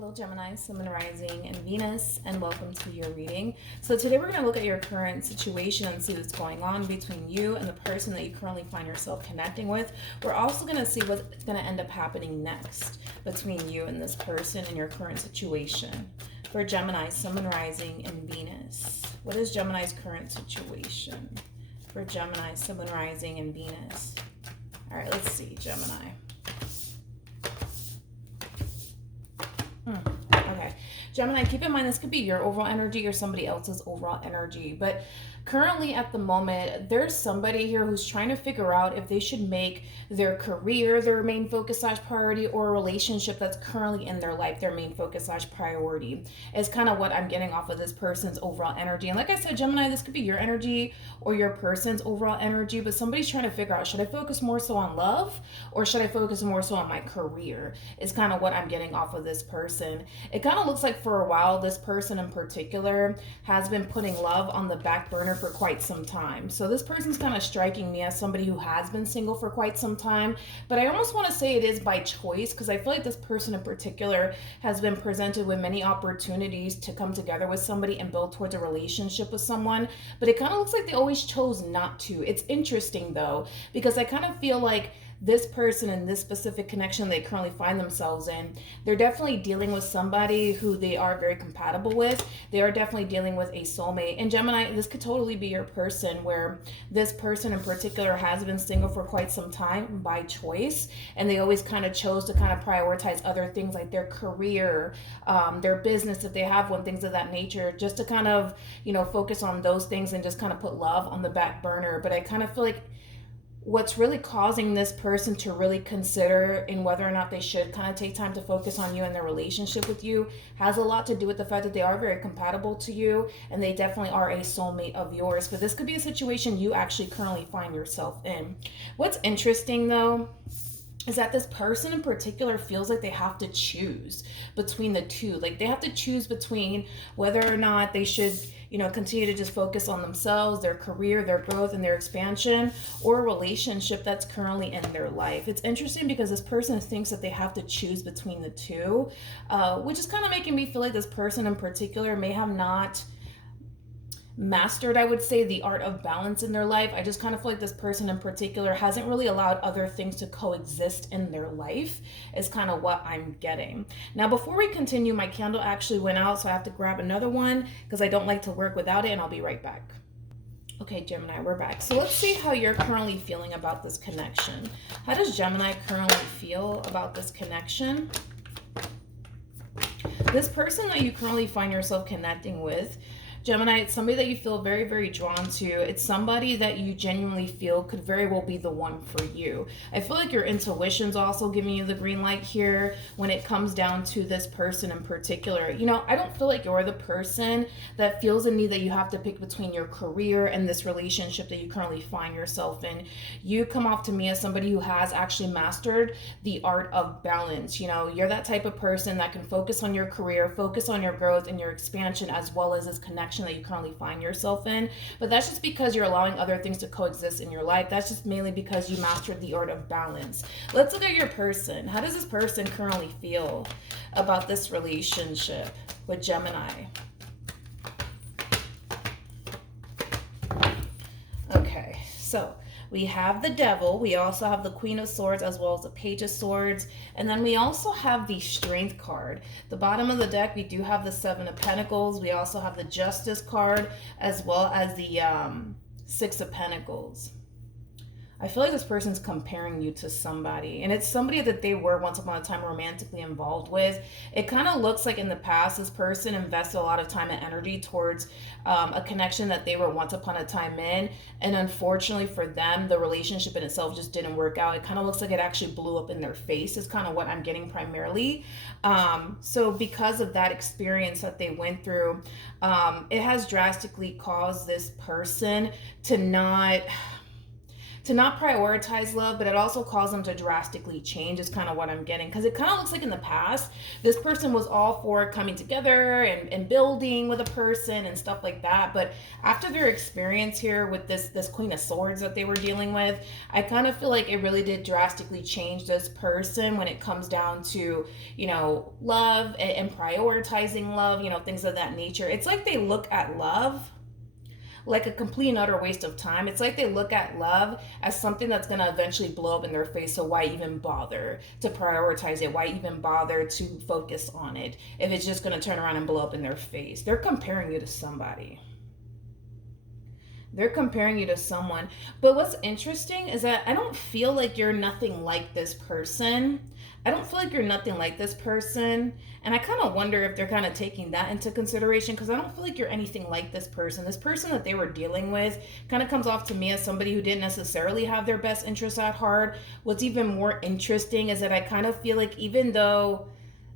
Hello Gemini, Sun, Moon, Rising, and Venus, and welcome to your reading. So today we're going to look at your current situation and see what's going on between you and the person that you currently find yourself connecting with. We're also going to see what's going to end up happening next between you and this person in your current situation. For Gemini, Sun, Moon, Rising, and Venus. What is Gemini's current situation? For Gemini, Sun, Moon, Rising, and Venus. All right, let's see, Gemini. Okay, Gemini, keep in mind this could be your overall energy or somebody else's overall energy, but currently at the moment there's somebody here who's trying to figure out if they should make their career their main focus / priority, or a relationship that's currently in their life their main focus / priority is kind of what I'm getting off of this person's overall energy. And like I said, Gemini, this could be your energy or your person's overall energy, but somebody's trying to figure out, should I focus more so on love or should I focus more so on my career, is kind of what I'm getting off of this person. It kind of looks like for a while this person in particular has been putting love on the back burner for quite some time. So this person's kind of striking me as somebody who has been single for quite some time, but I almost want to say it is by choice, because I feel like this person in particular has been presented with many opportunities to come together with somebody and build towards a relationship with someone, but it kind of looks like they always chose not to. It's interesting though, because I kind of feel like this person in this specific connection they currently find themselves in, they're definitely dealing with somebody who they are very compatible with. They are definitely dealing with a soulmate. And Gemini, this could totally be your person, where this person in particular has been single for quite some time by choice, and they always kind of chose to kind of prioritize other things like their career, their business if they have one, things of that nature, just to kind of, you know, focus on those things and just kind of put love on the back burner. But I kind of feel like what's really causing this person to really consider in whether or not they should kind of take time to focus on you and their relationship with you has a lot to do with the fact that they are very compatible to you and they definitely are a soulmate of yours. But this could be a situation you actually currently find yourself in. What's interesting though is that this person in particular feels like they have to choose between the two. Like they have to choose between whether or not they should, you know, continue to just focus on themselves, their career, their growth, and their expansion, or a relationship that's currently in their life. It's interesting because this person thinks that they have to choose between the two, which is kind of making me feel like this person in particular may have not mastered, I would say, the art of balance in their life. I just kind of feel like this person in particular hasn't really allowed other things to coexist in their life, is kind of what I'm getting. Now, before we continue, my candle actually went out, so I have to grab another one because I don't like to work without it, and I'll be right back. Okay, Gemini, we're back. So let's see how you're currently feeling about this connection. How does Gemini currently feel about this connection? This person that you currently find yourself connecting with, Gemini, it's somebody that you feel very, very drawn to. It's somebody that you genuinely feel could very well be the one for you. I feel like your intuition's also giving you the green light here when it comes down to this person in particular. You know, I don't feel like you're the person that feels the need that you have to pick between your career and this relationship that you currently find yourself in. You come off to me as somebody who has actually mastered the art of balance. You know, you're that type of person that can focus on your career, focus on your growth and your expansion, as well as this connection that you currently find yourself in. But that's just because you're allowing other things to coexist in your life. That's just mainly because you mastered the art of balance. Let's look at your person. How does this person currently feel about this relationship with Gemini? Okay, so we have the Devil, we also have the Queen of Swords, as well as the Page of Swords, and then we also have the Strength card. The bottom of the deck, we do have the Seven of Pentacles. We also have the Justice card, as well as the Six of Pentacles. I feel like this person's comparing you to somebody, and it's somebody that they were once upon a time romantically involved with. It kind of looks like in the past this person invested a lot of time and energy towards a connection that they were once upon a time in, and unfortunately for them, the relationship in itself just didn't work out. It kind of looks like it actually blew up in their face, is kind of what I'm getting primarily. So because of that experience that they went through, it has drastically caused this person to to not prioritize love, but it also caused them to drastically change is kind of what I'm getting. Because it kind of looks like in the past, this person was all for coming together and building with a person and stuff like that. But after their experience here with this Queen of Swords that they were dealing with, I kind of feel like it really did drastically change this person when it comes down to, you know, love and prioritizing love, you know, things of that nature. It's like they look at love like a complete and utter waste of time. It's like they look at love as something that's going to eventually blow up in their face. So why even bother to prioritize it? Why even bother to focus on it if it's just going to turn around and blow up in their face? They're comparing you to somebody. They're comparing you to someone. But what's interesting is that I don't feel like you're nothing like this person. I don't feel like you're nothing like this person. And I kind of wonder if they're kind of taking that into consideration, because I don't feel like you're anything like this person. This person that they were dealing with kind of comes off to me as somebody who didn't necessarily have their best interests at heart. What's even more interesting is that I kind of feel like even though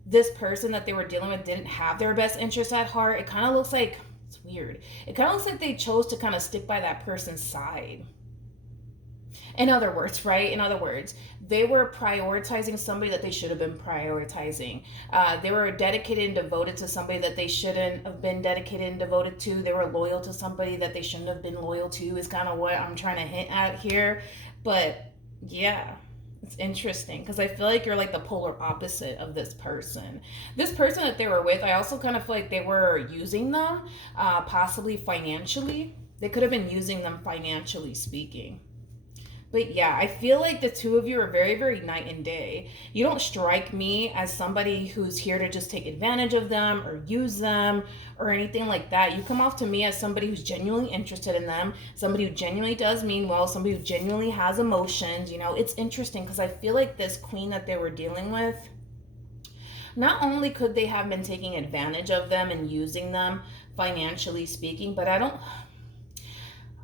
this person that they were dealing with didn't have their best interests at heart, it kind of looks like, it's weird, it kind of looks like they chose to kind of stick by that person's side. In other words, right? In other words, they were prioritizing somebody that they should have been prioritizing. They were dedicated and devoted to somebody that they shouldn't have been dedicated and devoted to. They were loyal to somebody that they shouldn't have been loyal to, is kind of what I'm trying to hint at here. But yeah, it's interesting because I feel like you're like the polar opposite of this person. This person that they were with, I also kind of feel like they were using them, possibly financially. They could have been using them financially speaking. But yeah, I feel like the two of you are very, very night and day. You don't strike me as somebody who's here to just take advantage of them or use them or anything like that. You come off to me as somebody who's genuinely interested in them, somebody who genuinely does mean well, somebody who genuinely has emotions. You know, it's interesting because I feel like this queen that they were dealing with, not only could they have been taking advantage of them and using them financially speaking, but I'm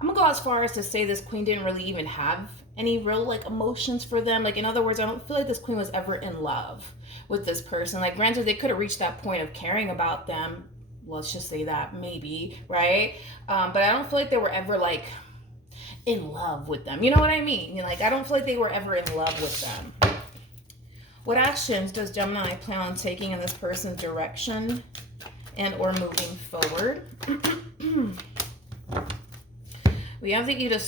gonna go as far as to say this queen didn't really even have any real like emotions for them. Like, in other words, I don't feel like this queen was ever in love with this person. Like, granted, they could have reached that point of caring about them, let's just say that, maybe, right? But I don't feel like they were ever like in love with them. You know what I mean? Like, I don't feel like they were ever in love with them. What actions does Gemini plan on taking in this person's direction and or moving forward? We have the Eight of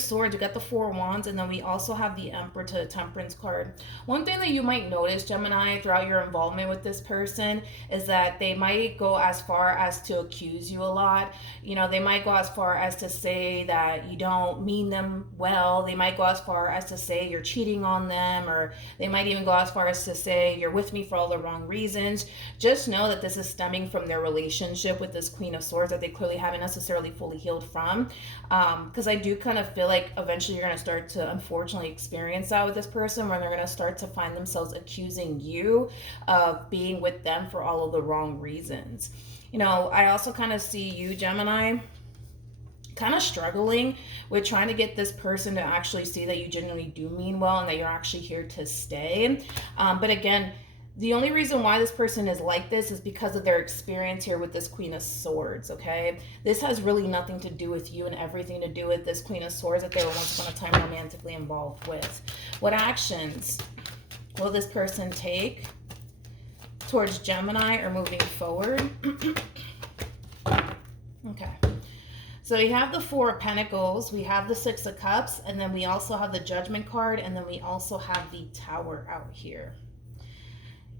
Swords, we got the Four of Wands, and then we also have the Emperor to the Temperance card. One thing that you might notice, Gemini, throughout your involvement with this person is that they might go as far as to accuse you a lot. You know, they might go as far as to say that you don't mean them well. They might go as far as to say you're cheating on them, or they might even go as far as to say you're with me for all the wrong reasons. Just know that this is stemming from their relationship with this Queen of Swords that they clearly haven't necessarily fully healed from. Because I do kind of feel like eventually you're going to start to unfortunately experience that with this person, where they're going to start to find themselves accusing you of being with them for all of the wrong reasons. You know, I also kind of see you, Gemini, kind of struggling with trying to get this person to actually see that you genuinely do mean well and that you're actually here to stay. But again, the only reason why this person is like this is because of their experience here with this Queen of Swords, okay? This has really nothing to do with you and everything to do with this Queen of Swords that they were once upon a time romantically involved with. What actions will this person take towards Gemini or moving forward? Okay. So we have the Four of Pentacles, we have the Six of Cups, and then we also have the Judgment card, and then we also have the Tower out here.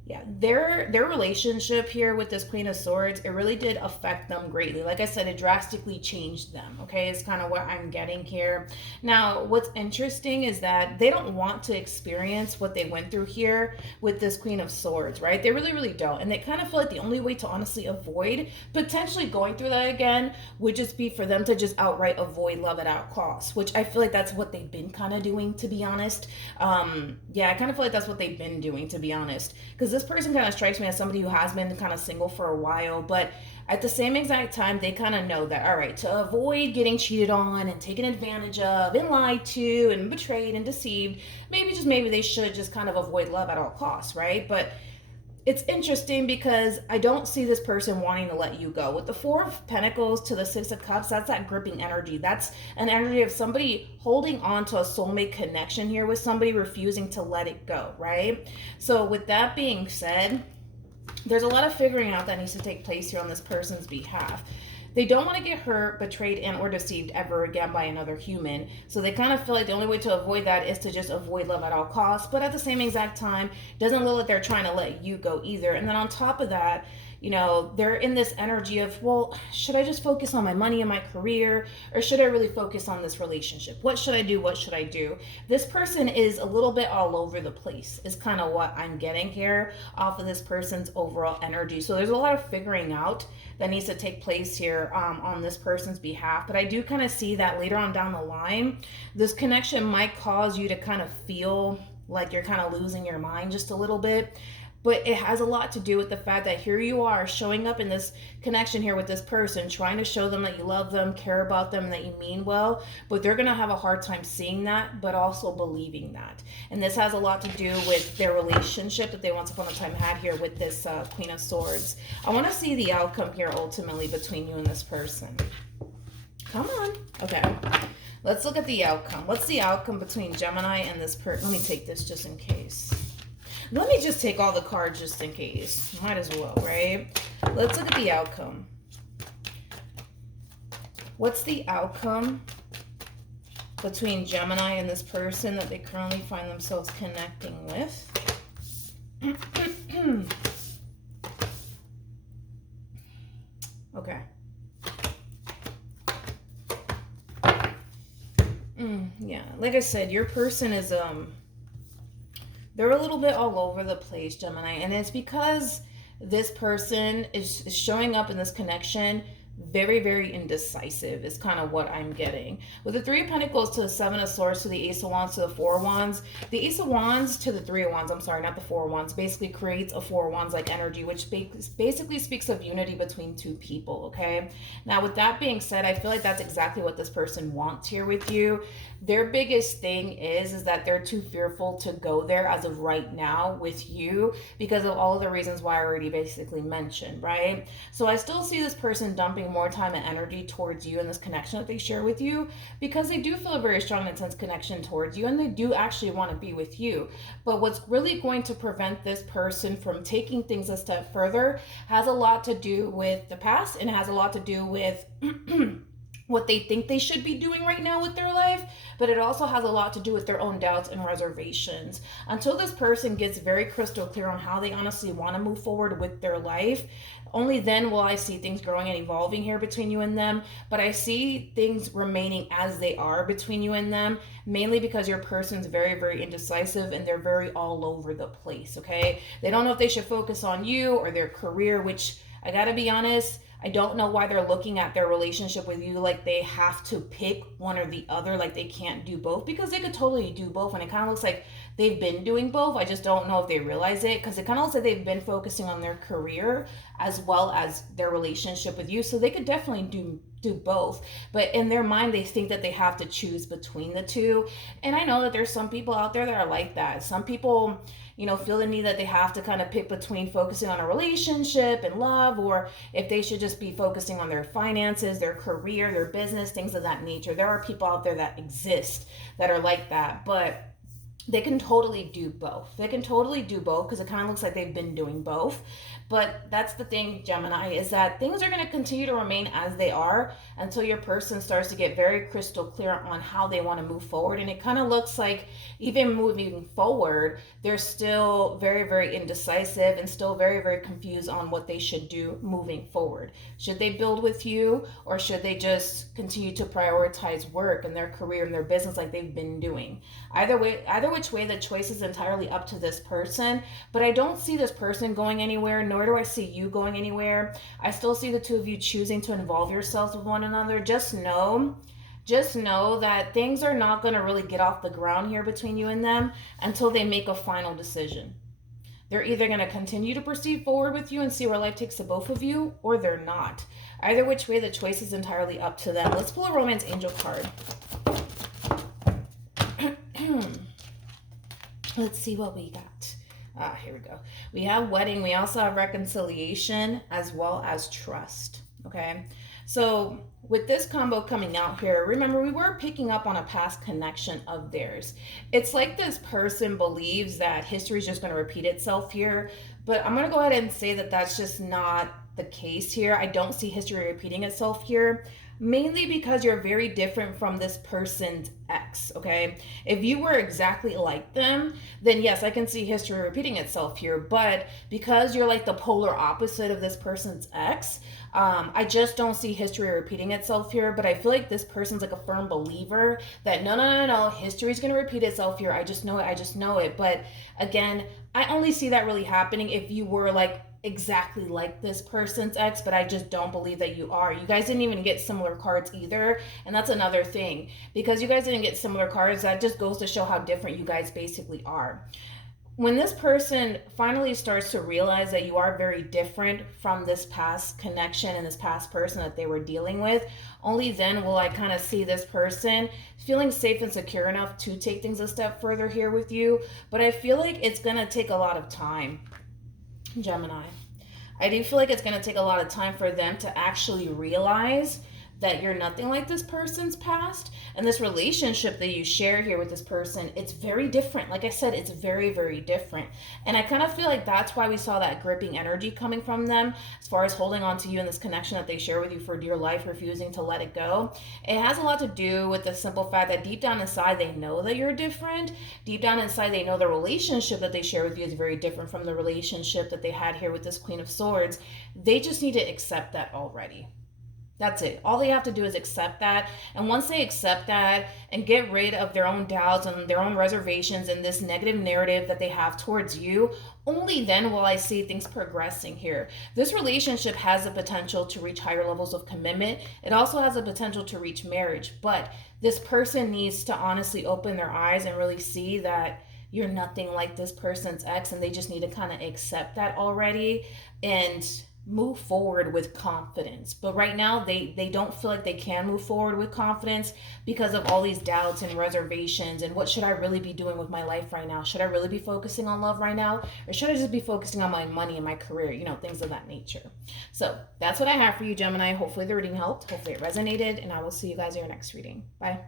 Yeah, their relationship here with this Queen of Swords, it really did affect them greatly. Like I said, it drastically changed them, okay? It's kind of what I'm getting here. Now, what's interesting is that they don't want to experience what they went through here with this Queen of Swords, right? They really, really don't. And they kind of feel like the only way to honestly avoid potentially going through that again would just be for them to just outright avoid love at all costs, which I feel like that's what they've been kind of doing, to be honest. Yeah, I kind of feel like that's what they've been doing, to be honest. Because this person kind of strikes me as somebody who has been kind of single for a while, but at the same exact time, they kind of know that, all right, to avoid getting cheated on and taken advantage of and lied to and betrayed and deceived, maybe they should just kind of avoid love at all costs, right? But it's interesting because I don't see this person wanting to let you go. With the Four of Pentacles to the Six of Cups, that's that gripping energy. That's an energy of somebody holding on to a soulmate connection here with somebody, refusing to let it go, right? So with that being said, there's a lot of figuring out that needs to take place here on this person's behalf. They don't want to get hurt, betrayed, and or deceived ever again by another human. So they kind of feel like the only way to avoid that is to just avoid love at all costs. But at the same exact time, doesn't look like they're trying to let you go either. And then on top of that, you know, they're in this energy of, well, should I just focus on my money and my career, or should I really focus on this relationship? What should I do? What should I do? This person is a little bit all over the place, is kind of what I'm getting here off of this person's overall energy. So there's a lot of figuring out that needs to take place here on this person's behalf. But I do kind of see that later on down the line, this connection might cause you to kind of feel like you're kind of losing your mind just a little bit. But it has a lot to do with the fact that here you are showing up in this connection here with this person, trying to show them that you love them, care about them, and that you mean well. But they're going to have a hard time seeing that, but also believing that. And this has a lot to do with their relationship that they once upon a time had here with this Queen of Swords. I want to see the outcome here ultimately between you and this person. Come on. Okay. Let's look at the outcome. What's the outcome between Gemini and this person? Let me take this just in case. Let me just take all the cards just in case. Might as well, right? Let's look at the outcome. What's the outcome between Gemini and this person that they currently find themselves connecting with? Okay. Yeah, like I said, your person is they're a little bit all over the place, Gemini. And it's because this person is showing up in this connection very, very indecisive is kind of what I'm getting. With the Three of Pentacles to the Seven of Swords to the Ace of Wands to the Four of Wands, the Ace of Wands to the Three of Wands, I'm sorry, not the Four of Wands, basically creates a Four of Wands like energy, which basically speaks of unity between two people, okay? Now, with that being said, I feel like that's exactly what this person wants here with you. Their biggest thing is that they're too fearful to go there as of right now with you because of all of the reasons why I already basically mentioned, right? So I still see this person dumping more time and energy towards you and this connection that they share with you because they do feel a very strong and intense connection towards you and they do actually want to be with you. But what's really going to prevent this person from taking things a step further has a lot to do with the past and has a lot to do with what they think they should be doing right now with their life, but it also has a lot to do with their own doubts and reservations. Until this person gets very crystal clear on how they honestly want to move forward with their life, only then will I see things growing and evolving here between you and them. But I see things remaining as they are between you and them, mainly because your person's very, very indecisive and they're very all over the place, okay? They don't know if they should focus on you or their career, which I gotta be honest, I don't know why they're looking at their relationship with you like they have to pick one or the other, like they can't do both, because they could totally do both. And it kind of looks like they've been doing both. I just don't know if they realize it, because it kind of looks like they've been focusing on their career as well as their relationship with you. So they could definitely do both. But in their mind, they think that they have to choose between the two. And I know that there's some people out there that are like that. Some people, you know, feel the need that they have to kind of pick between focusing on a relationship and love, or if they should just be focusing on their finances, their career, their business, things of that nature. There are people out there that exist that are like that, but they can totally do both. They can totally do both because it kind of looks like they've been doing both. But that's the thing, Gemini, is that things are going to continue to remain as they are until your person starts to get very crystal clear on how they want to move forward. And it kind of looks like even moving forward, they're still very, very indecisive and still very, very confused on what they should do moving forward. Should they build with you, or should they just continue to prioritize work and their career and their business like they've been doing? Either which way, the choice is entirely up to this person. But I don't see this person going anywhere, nor do I see you going anywhere. I still see the two of you choosing to involve yourselves with one another. Just know that things are not going to really get off the ground here between you and them until they make a final decision. They're either going to continue to proceed forward with you and see where life takes the both of you, or they're not. Either which way, the choice is entirely up to them. Let's pull a romance angel card. Let's see what we got. Here we go. We have wedding. We also have reconciliation as well as trust. Okay. So with this combo coming out here, remember we were picking up on a past connection of theirs. It's like this person believes that history is just going to repeat itself here, but I'm going to go ahead and say that that's just not the case here. I don't see history repeating itself here, mainly because you're very different from this person's ex. Okay, if you were exactly like them, then yes, I can see history repeating itself here, but because you're like the polar opposite of this person's ex, I just don't see history repeating itself here. But I feel like this person's like a firm believer that no, history is going to repeat itself here. I just know it. I just know it. But again, I only see that really happening if you were like exactly like this person's ex, but I just don't believe that you are. You guys didn't even get similar cards either, and that's another thing. Because you guys didn't get similar cards, that just goes to show how different you guys basically are. When this person finally starts to realize that you are very different from this past connection and this past person that they were dealing with, only then will I kind of see this person feeling safe and secure enough to take things a step further here with you. But I feel like it's going to take a lot of time, Gemini. I do feel like it's going to take a lot of time for them to actually realize that you're nothing like this person's past, and this relationship that you share here with this person, it's very different. Like I said, it's very, very different. And I kind of feel like that's why we saw that gripping energy coming from them as far as holding on to you in this connection that they share with you for dear life, refusing to let it go. It has a lot to do with the simple fact that deep down inside they know that you're different. Deep down inside they know the relationship that they share with you is very different from the relationship that they had here with this Queen of Swords. They just need to accept that already. That's it. All they have to do is accept that. And once they accept that and get rid of their own doubts and their own reservations and this negative narrative that they have towards you, only then will I see things progressing here. This relationship has the potential to reach higher levels of commitment. It also has the potential to reach marriage. But this person needs to honestly open their eyes and really see that you're nothing like this person's ex, and they just need to kind of accept that already and move forward with confidence. But right now they don't feel like they can move forward with confidence because of all these doubts and reservations and what should I really be doing with my life right now? Should I really be focusing on love right now, or should I just be focusing on my money and my career, things of that nature. So that's what I have for you, Gemini. Hopefully the reading helped, hopefully it resonated, and I will see you guys in your next reading. Bye.